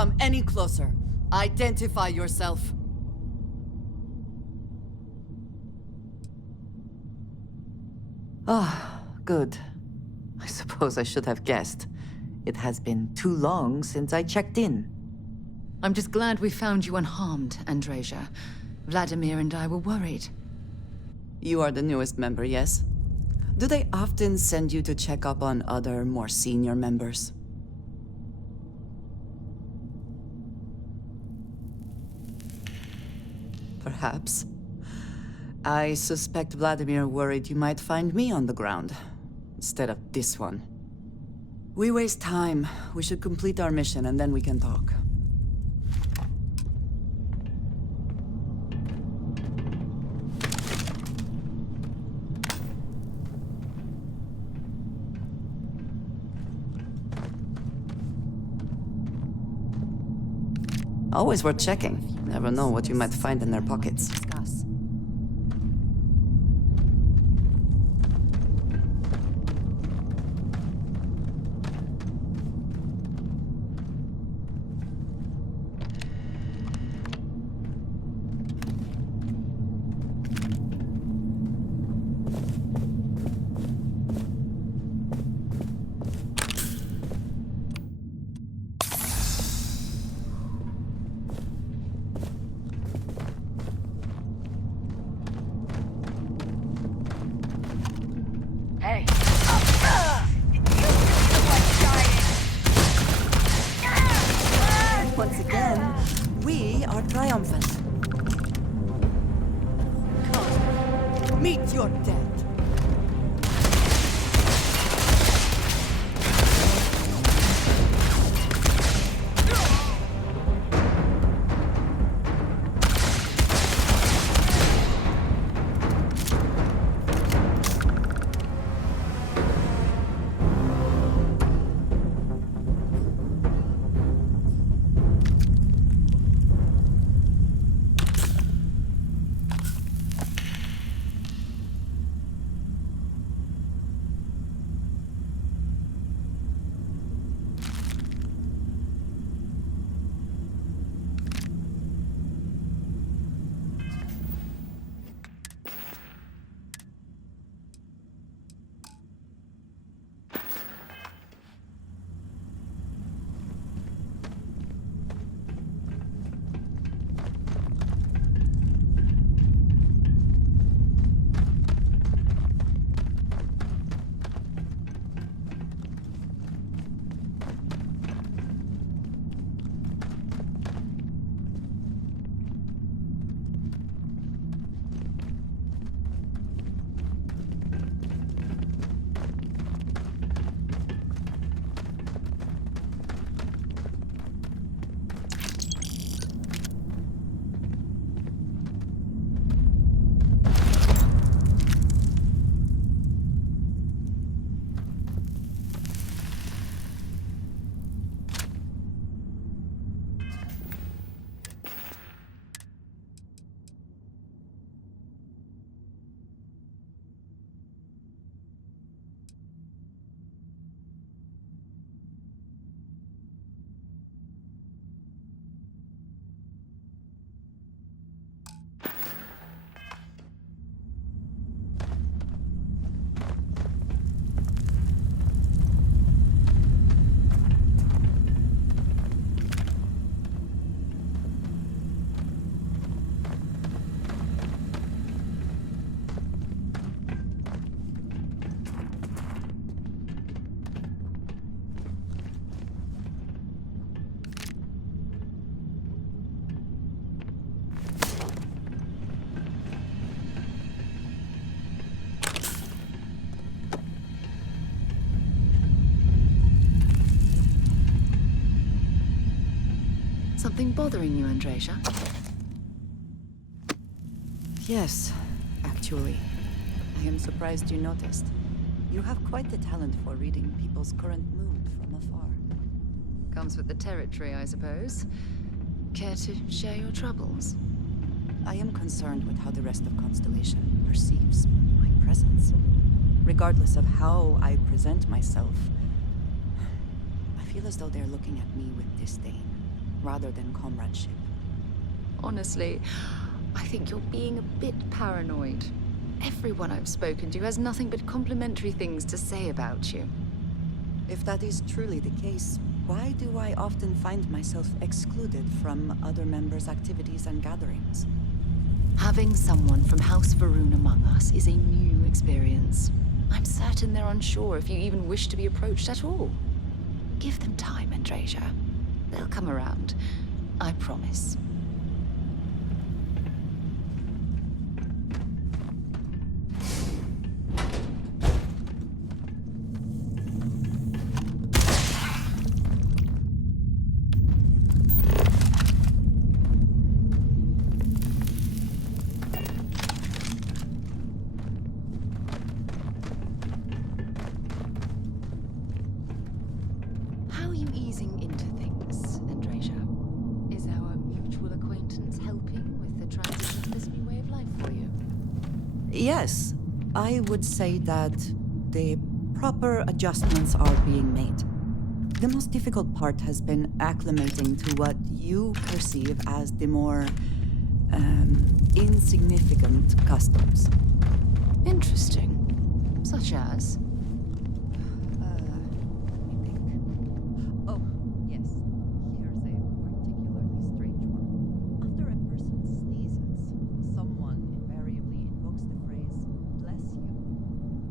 come any closer. Identify yourself. Ah, good. I suppose I should have guessed. It has been too long since I checked in. I'm just glad we found you unharmed, Andreja. Vladimir and I were worried. You are the newest member, yes? Do they often send you to check up on other, more senior members? Perhaps. I suspect Vladimir worried you might find me on the ground, instead of this one. We waste time. We should complete our mission and then we can talk. Always worth checking. Never know what you might find in their pockets. Discuss. Hey. You the one dying. Once again, we are triumphant. Come, meet your death. Something bothering you, Andreja? Yes, actually. I am surprised you noticed. You have quite the talent for reading people's current mood from afar. Comes with the territory, I suppose. Care to share your troubles? I am concerned with how the rest of Constellation perceives my presence. Regardless of how I present myself, I feel as though they're looking at me with disdain. rather than comradeship. Honestly, I think you're being a bit paranoid. Everyone I've spoken to has nothing but complimentary things to say about you. If that is truly the case, why do I often find myself excluded from other members' activities and gatherings? Having someone from House Varun among us is a new experience. I'm certain they're unsure if you even wish to be approached at all. Give them time, Andrasia. They'll come around. I promise. How are you easing into things, Andrasia? Is our mutual acquaintance helping with the transition to this new way of life for you? Yes, I would say that the proper adjustments are being made. The most difficult part has been acclimating to what you perceive as the more insignificant customs. Interesting. Such as? Let me think. Oh, yes. Here's a particularly strange one. After a person sneezes, someone invariably invokes the phrase, "bless you."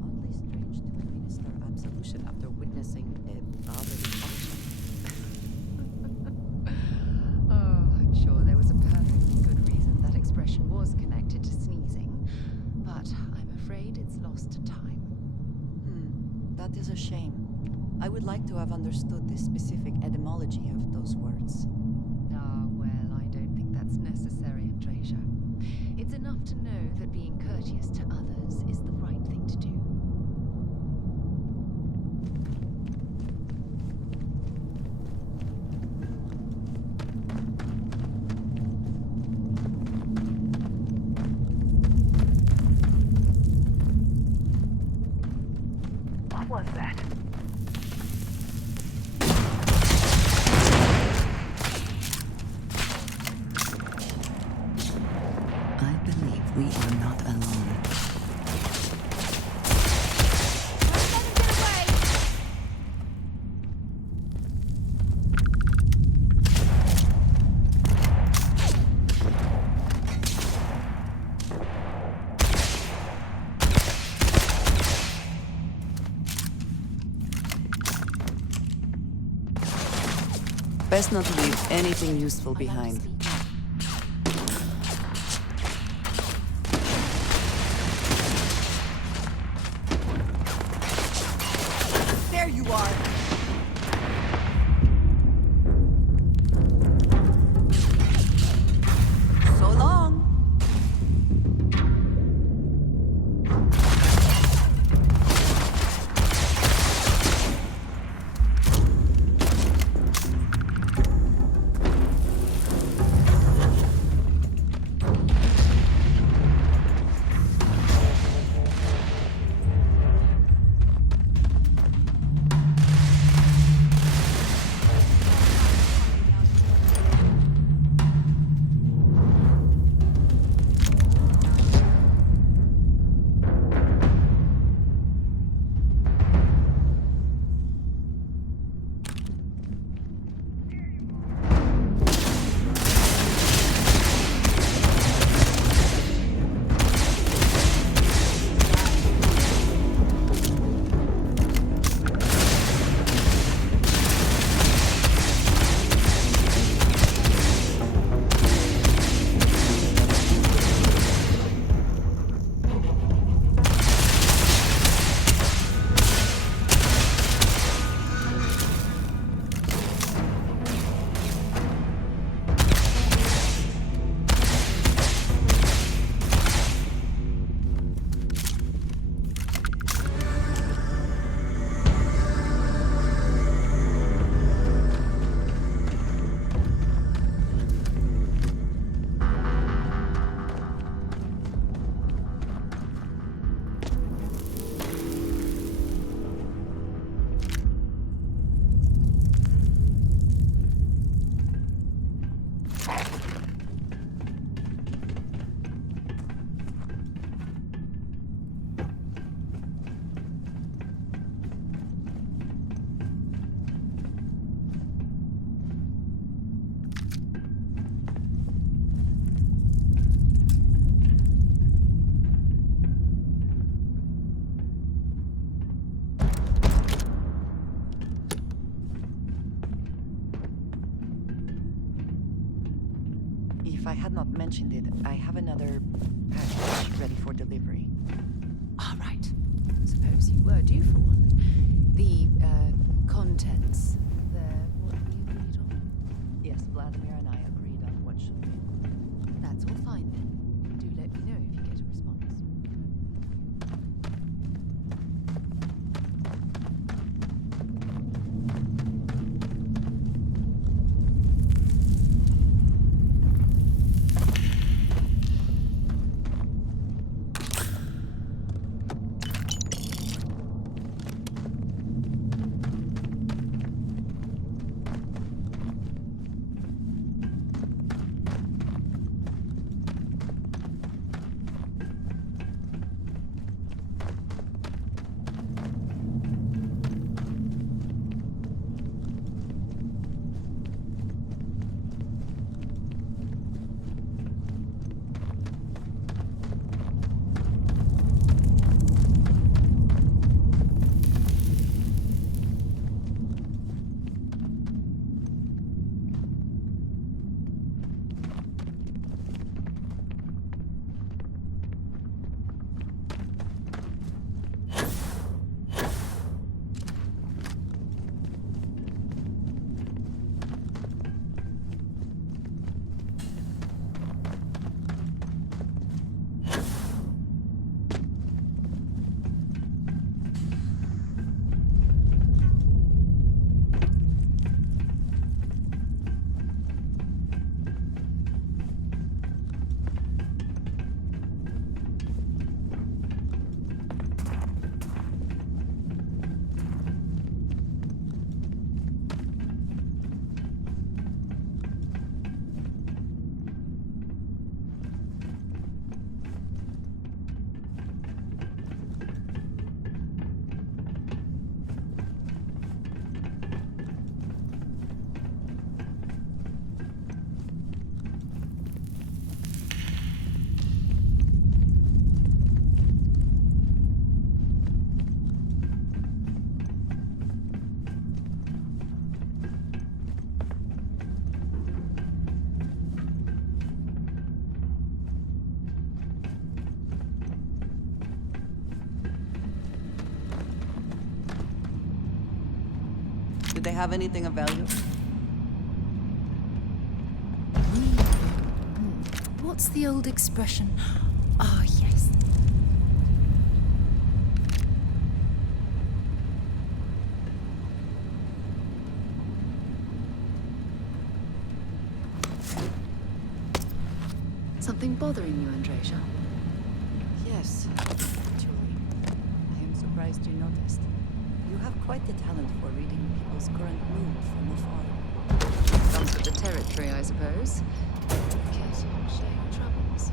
Oddly strange to administer absolution after witnessing a bodily function. Oh, I'm sure there was a perfectly good reason that expression was connected to sneezing, but I'm afraid it's lost to time. That is a shame. I would like to have understood the specific etymology of those words. Ah, well, I don't think that's necessary, Andrasia. It's enough to know that being courteous to others is the right thing to do. What was that? I believe we are not alone. Don't let him get away! Best not to leave anything useful behind. There you are! So long! I had not mentioned it, I have another package ready for delivery. All right. Suppose you were due for one. The, contents. They're what we agreed on? Yes, Vladimir and I agreed on what should be. That's all fine then. Do let me know if you get a response. Did they have anything of value? What's the old expression? Ah, yes. Something bothering you, Andreja? Yes, actually. I am surprised you noticed. You have quite the talent for reading people's current mood from afar. Comes with the territory, I suppose. Kid, share your troubles.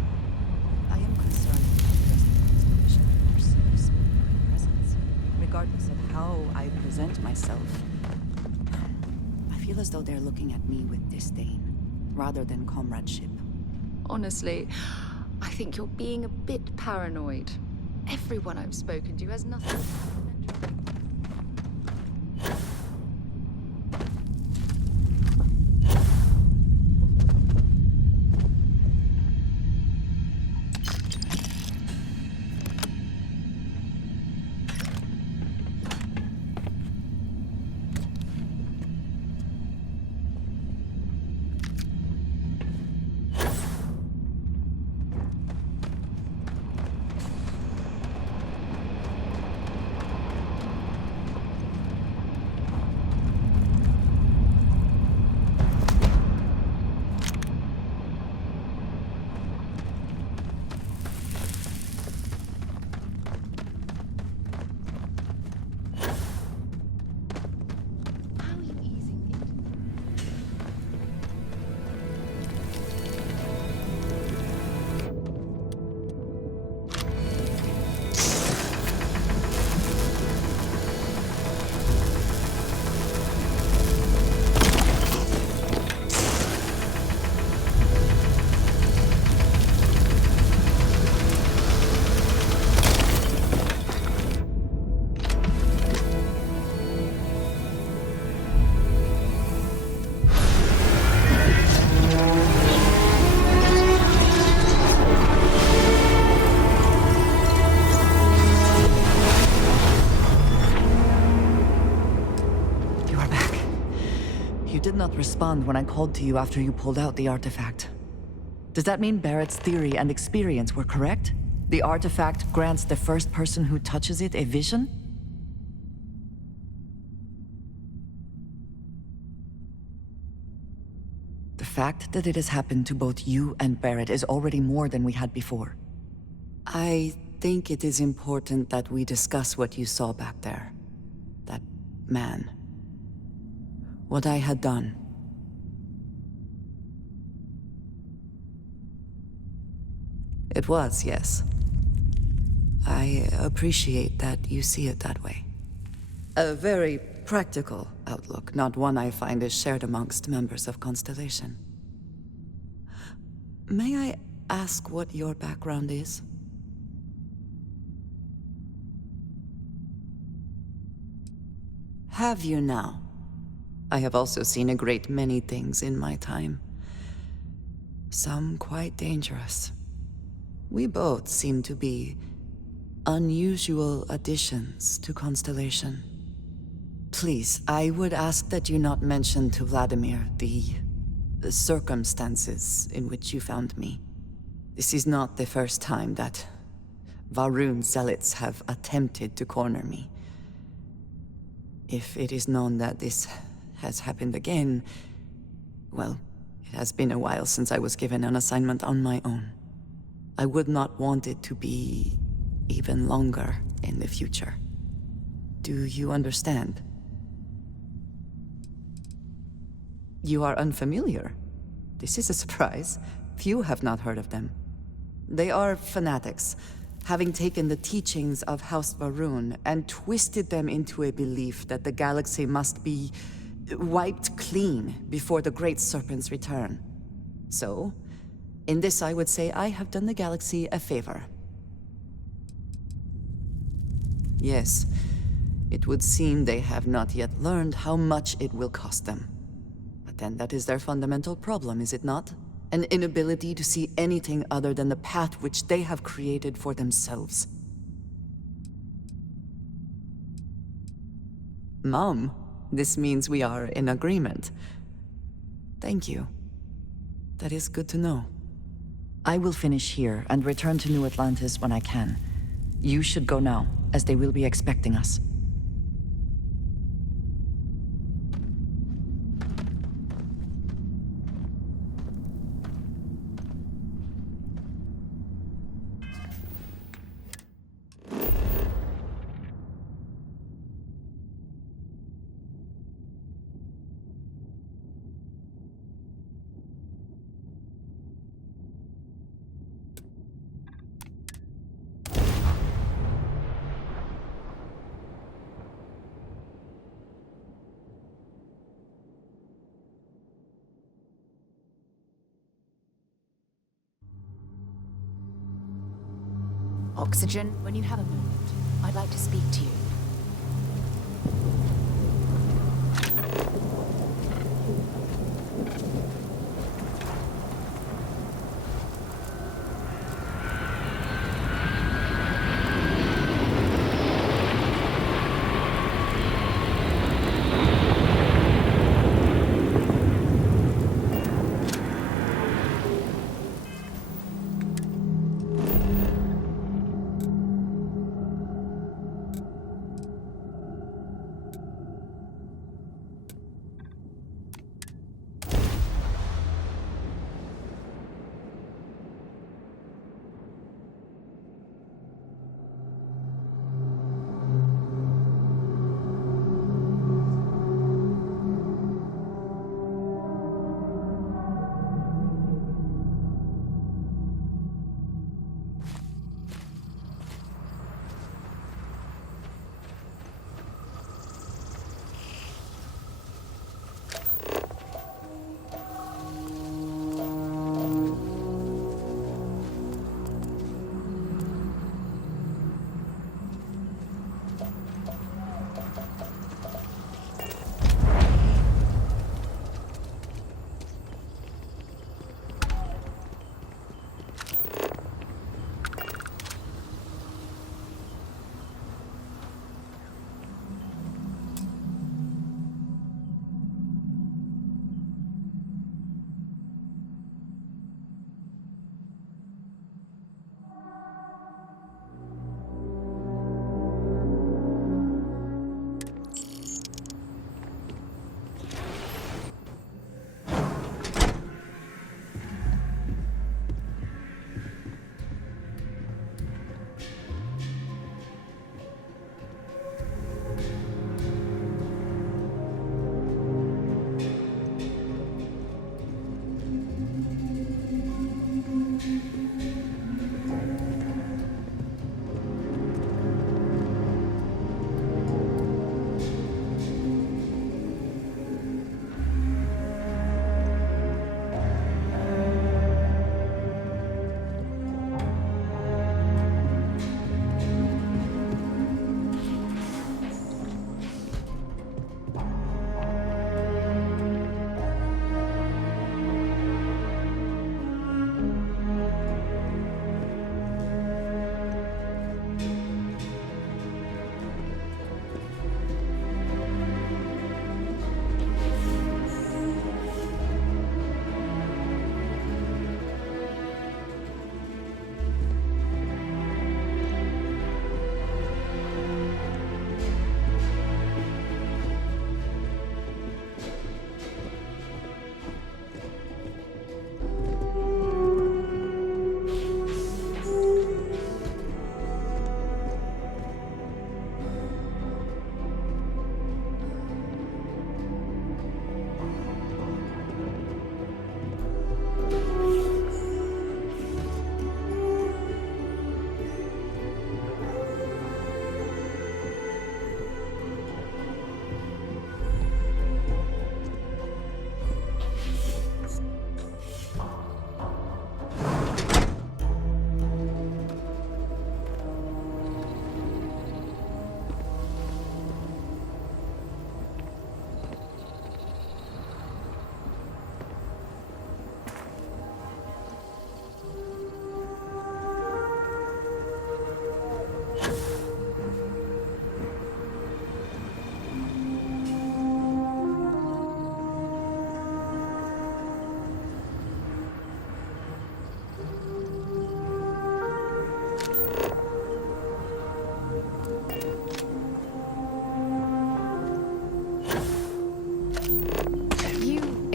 I am concerned with the rest of this position for so small my presence. Regardless of how I present myself, I feel as though they're looking at me with disdain, rather than comradeship. Honestly, I think you're being a bit paranoid. Everyone I've spoken to has nothing complimentary. You did not respond when I called to you after you pulled out the artifact. Does that mean Barrett's theory and experience were correct? The artifact grants the first person who touches it a vision? The fact that it has happened to both you and Barrett is already more than we had before. I think it is important that we discuss what you saw back there. That man. What I had done. It was, yes. I appreciate that you see it that way. A very practical outlook, not one I find is shared amongst members of Constellation. May I ask what your background is? Have you now? I have also seen a great many things in my time. Some quite dangerous. We both seem to be unusual additions to Constellation. Please, I would ask that you not mention to Vladimir the circumstances in which you found me. This is not the first time that Va'ruun zealots have attempted to corner me. If it is known that this has happened again, well, it has been a while since I was given an assignment on my own. I would not want it to be even longer in the future. Do you understand? You are unfamiliar. This is a surprise. Few have not heard of them. They are fanatics, having taken the teachings of House Va'ruun and twisted them into a belief that the galaxy must be wiped clean before the Great Serpent's return. So, in this I would say I have done the galaxy a favor. Yes, it would seem they have not yet learned how much it will cost them. But then that is their fundamental problem, is it not? An inability to see anything other than the path which they have created for themselves. Mom, this means we are in agreement. Thank you. That is good to know. I will finish here and return to New Atlantis when I can. You should go now, as they will be expecting us. Oxygen, when you have a moment, I'd like to speak to you.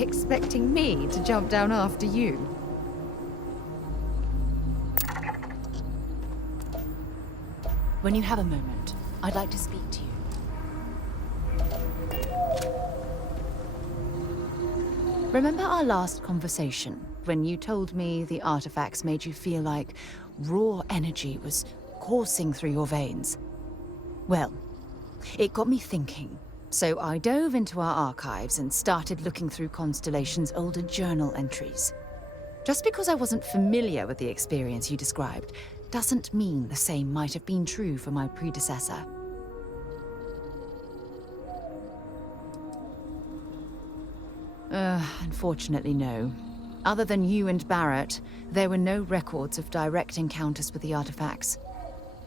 expecting me to jump down after you? When you have a moment, I'd like to speak to you. Remember our last conversation, when you told me the artifacts made you feel like raw energy was coursing through your veins? Well, it got me thinking, so I dove into our archives and started looking through Constellation's older journal entries. Just because I wasn't familiar with the experience you described, doesn't mean the same might have been true for my predecessor. Unfortunately, no. Other than you and Barrett, there were no records of direct encounters with the artifacts.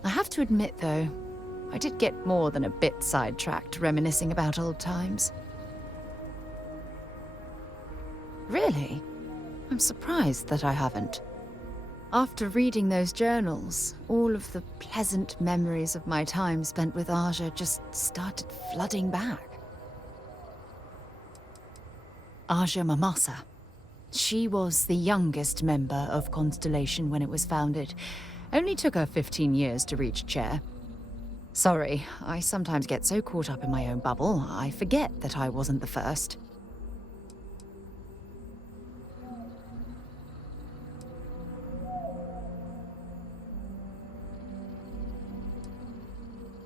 I have to admit, though, I did get more than a bit sidetracked reminiscing about old times. Really? I'm surprised that I haven't. After reading those journals, all of the pleasant memories of my time spent with Aja just started flooding back. Aja Mamasa. She was the youngest member of Constellation when it was founded. Only took her 15 years to reach chair. Sorry, I sometimes get so caught up in my own bubble, I forget that I wasn't the first.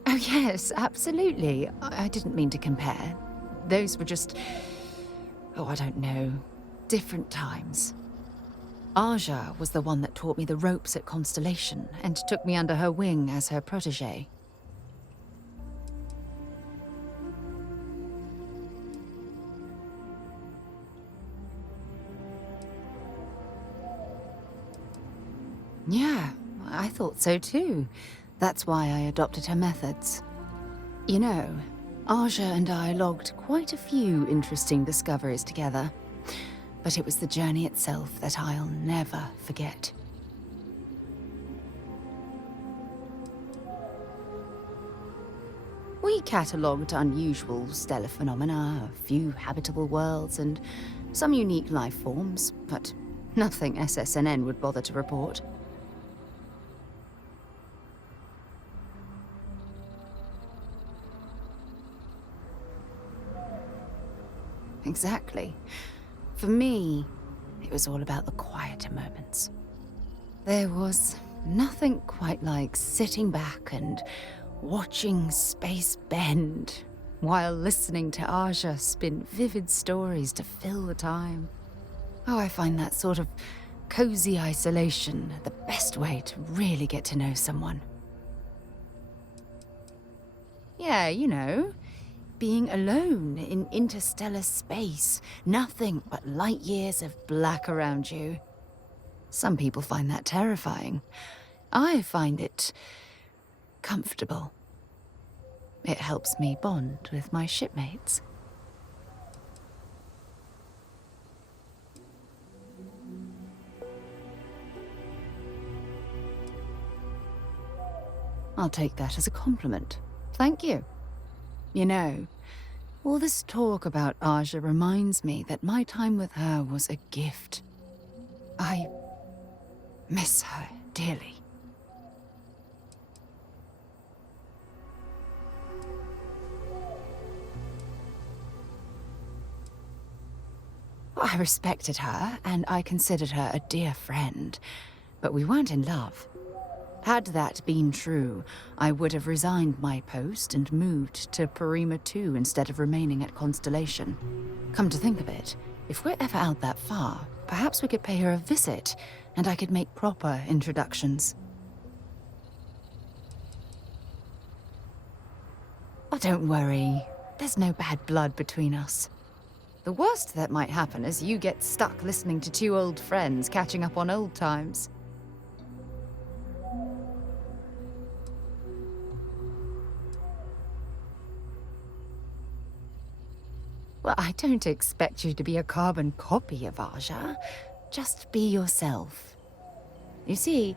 Oh yes, absolutely. I didn't mean to compare. Those were just... oh, I don't know. Different times. Aja was the one that taught me the ropes at Constellation and took me under her wing as her protege. Yeah, I thought so too. That's why I adopted her methods. You know, Aja and I logged quite a few interesting discoveries together. But it was the journey itself that I'll never forget. We catalogued unusual stellar phenomena, a few habitable worlds, and some unique life forms, but nothing SSNN would bother to report. Exactly. For me, it was all about the quieter moments. There was nothing quite like sitting back and watching space bend while listening to Aja spin vivid stories to fill the time. Oh, I find that sort of cozy isolation the best way to really get to know someone. Yeah, you know, being alone in interstellar space, nothing but light years of black around you. Some people find that terrifying. I find it comfortable. It helps me bond with my shipmates. I'll take that as a compliment. Thank you. You know, all this talk about Aja reminds me that my time with her was a gift. I miss her dearly. I respected her, and I considered her a dear friend, but we weren't in love. Had that been true, I would have resigned my post and moved to Parima 2 instead of remaining at Constellation. Come to think of it, if we're ever out that far, perhaps we could pay her a visit, and I could make proper introductions. Oh, don't worry. There's no bad blood between us. The worst that might happen is you get stuck listening to two old friends catching up on old times. Well, I don't expect you to be a carbon copy of Aja. Just be yourself. You see,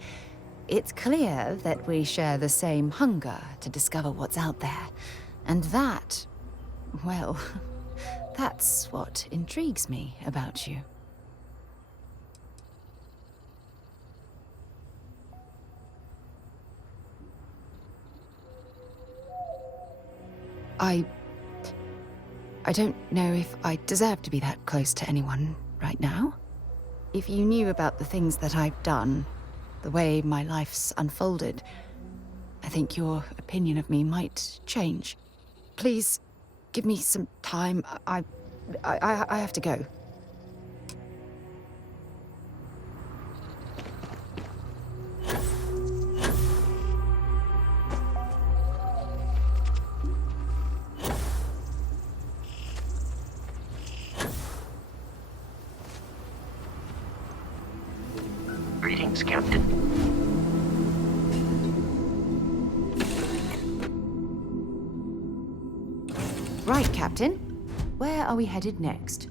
it's clear that we share the same hunger to discover what's out there. And that, well, That's what intrigues me about you. I don't know if I deserve to be that close to anyone right now. If you knew about the things that I've done, the way my life's unfolded, I think your opinion of me might change. Please, give me some time. I have to go. Greetings, Captain. Right, Captain. Where are we headed next?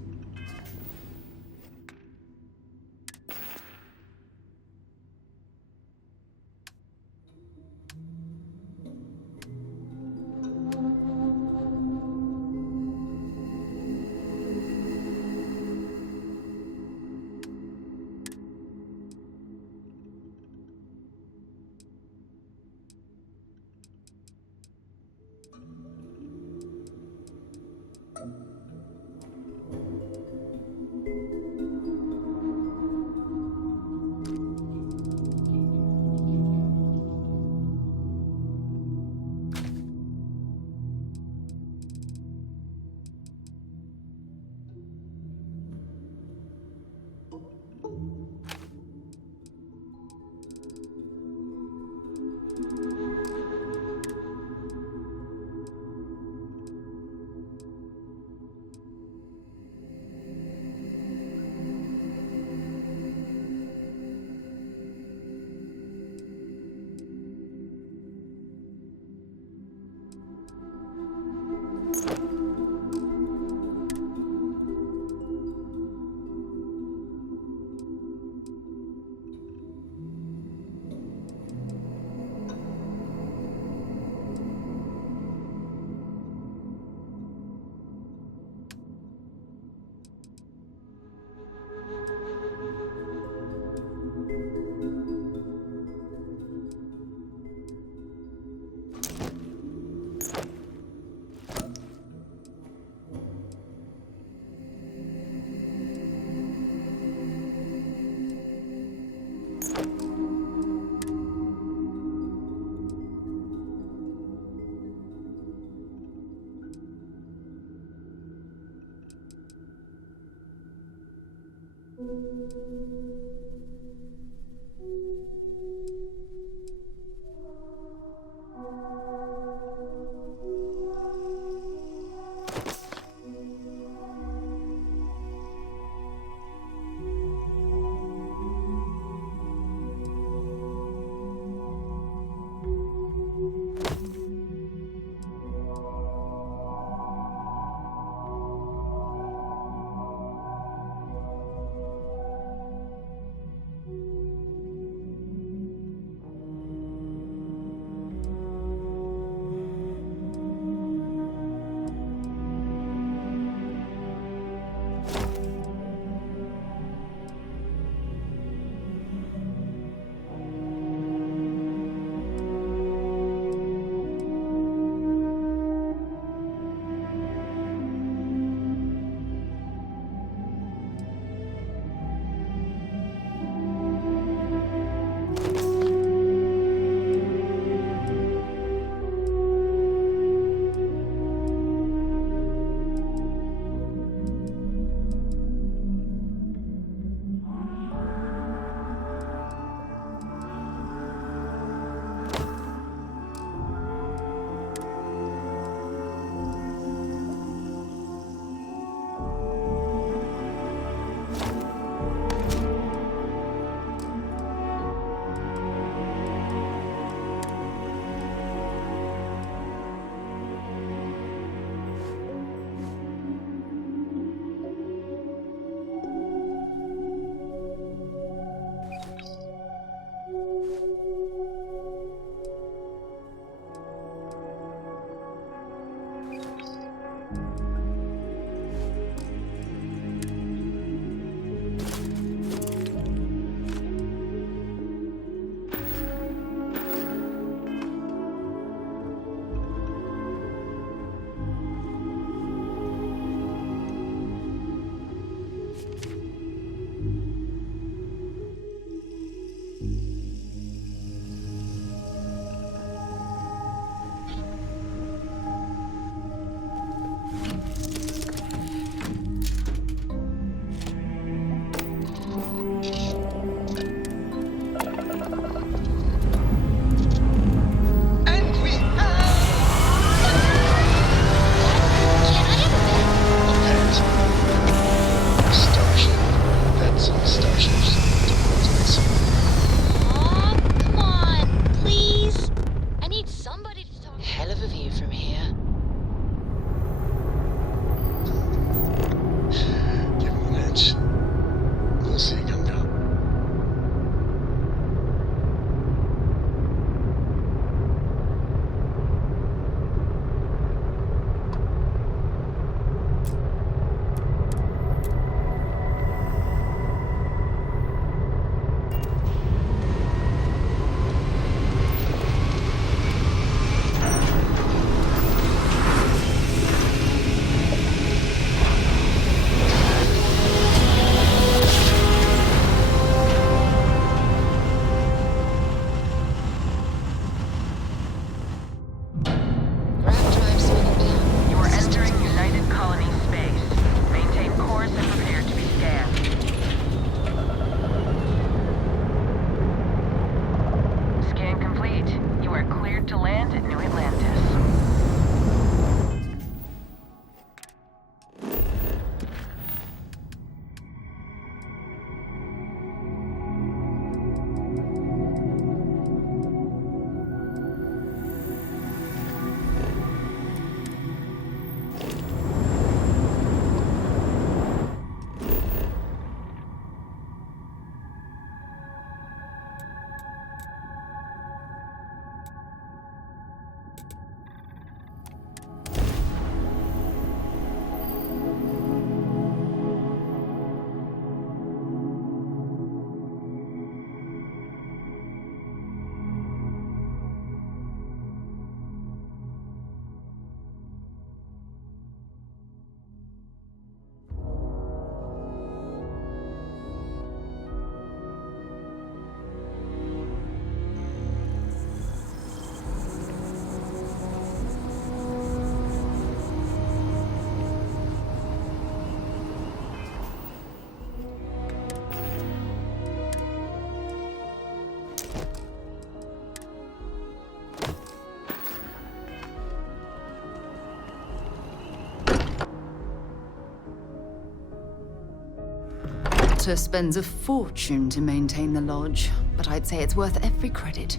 Pater spends a fortune to maintain the lodge, but I'd say it's worth every credit.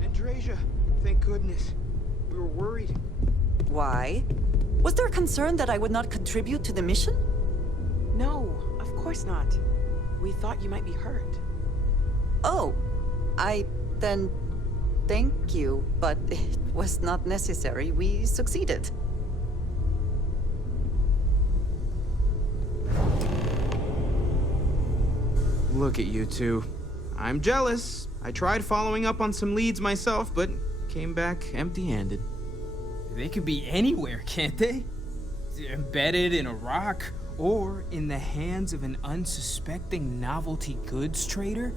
Andresia, thank goodness. We were worried. Why? Was there a concern that I would not contribute to the mission? No, of course not. We thought you might be hurt. Oh, then thank you, but it was not necessary. We succeeded. Look at you two. I'm jealous. I tried following up on some leads myself, but came back empty-handed. They could be anywhere, can't they? Embedded in a rock, or in the hands of an unsuspecting novelty goods trader?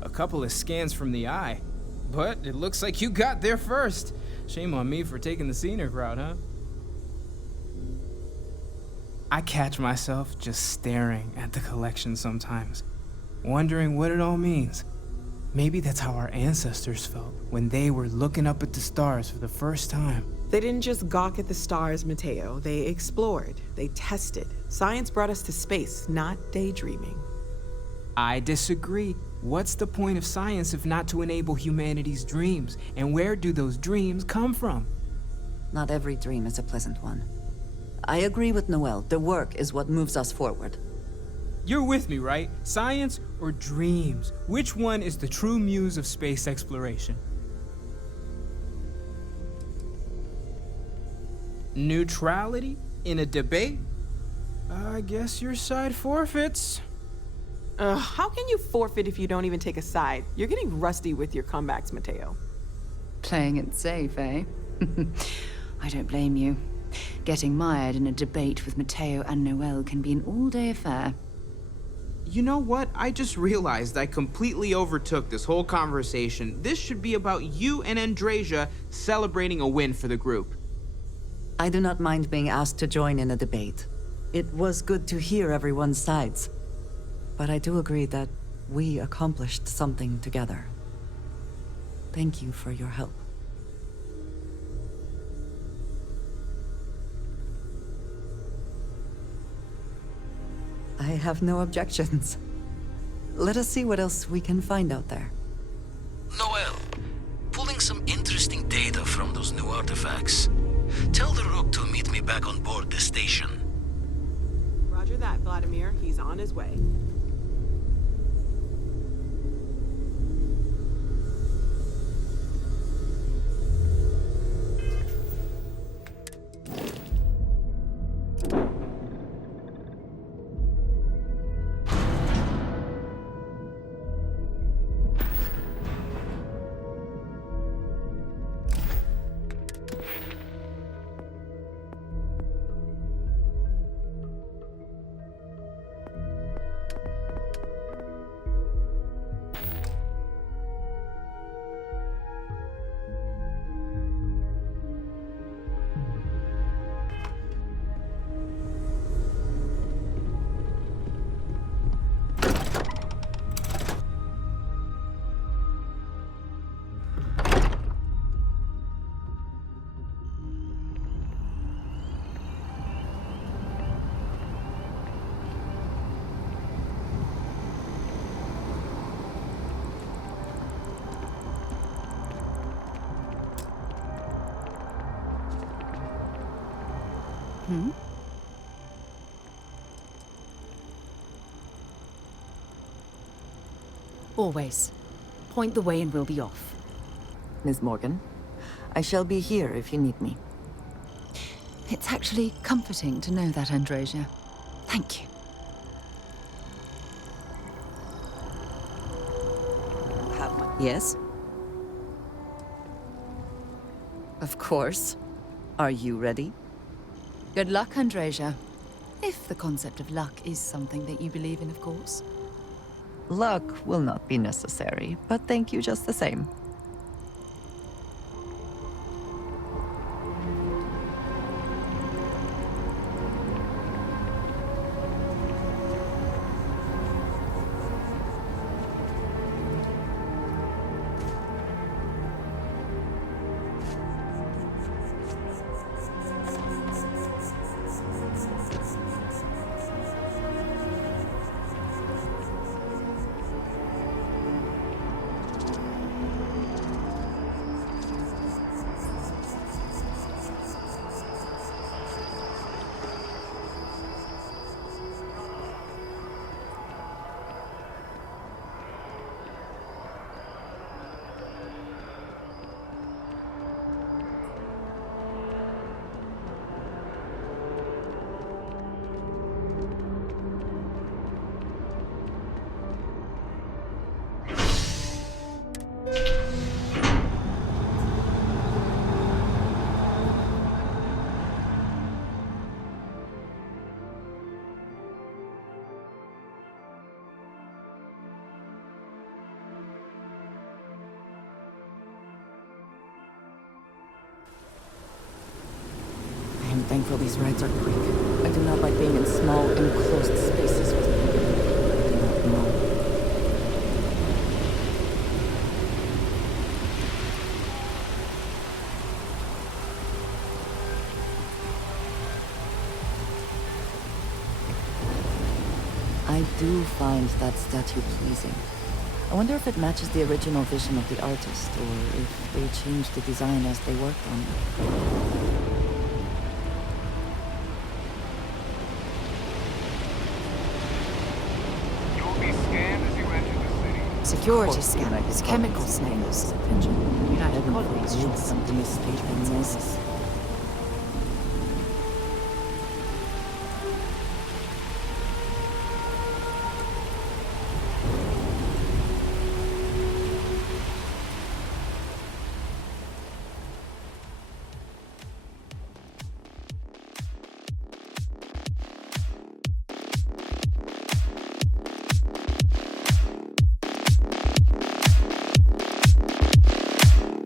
A couple of scans from the eye, but it looks like you got there first. Shame on me for taking the scenic route, huh? I catch myself just staring at the collection sometimes, wondering what it all means. Maybe that's how our ancestors felt when they were looking up at the stars for the first time. They didn't just gawk at the stars, Mateo. They explored. They tested. Science brought us to space, not daydreaming. I disagree. What's the point of science if not to enable humanity's dreams? And where do those dreams come from? Not every dream is a pleasant one. I agree with Noel. The work is what moves us forward. You're with me, right? Science or dreams? Which one is the true muse of space exploration? Neutrality in a debate? I guess your side forfeits. How can you forfeit if you don't even take a side? You're getting rusty with your comebacks, Mateo. Playing it safe, eh? I don't blame you. Getting mired in a debate with Mateo and Noel can be an all-day affair. You know what? I just realized I completely overtook this whole conversation. This should be about you and Andresia celebrating a win for the group. I do not mind being asked to join in a debate. It was good to hear everyone's sides. But I do agree that we accomplished something together. Thank you for your help. I have no objections. Let us see what else we can find out there. Noel, pulling some interesting data from those new artifacts. Tell the Rook to meet me back on board the station. Roger that, Vladimir. He's on his way. Always. Point the way and we'll be off. Ms. Morgan, I shall be here if you need me. It's actually comforting to know that, Andresia. Thank you. Yes? Of course. Are you ready? Good luck, Andresia. If the concept of luck is something that you believe in, of course. Luck will not be necessary, but thank you just the same. thankful these rides are quick. I do not like being in small, enclosed spaces with people I do not know. I do find that statue pleasing. I wonder if it matches the original vision of the artist, or if they changed the design as they worked on it. Security scanners, chemical snails. Attention. United Heaven Colonies forbid choice. something escaping this.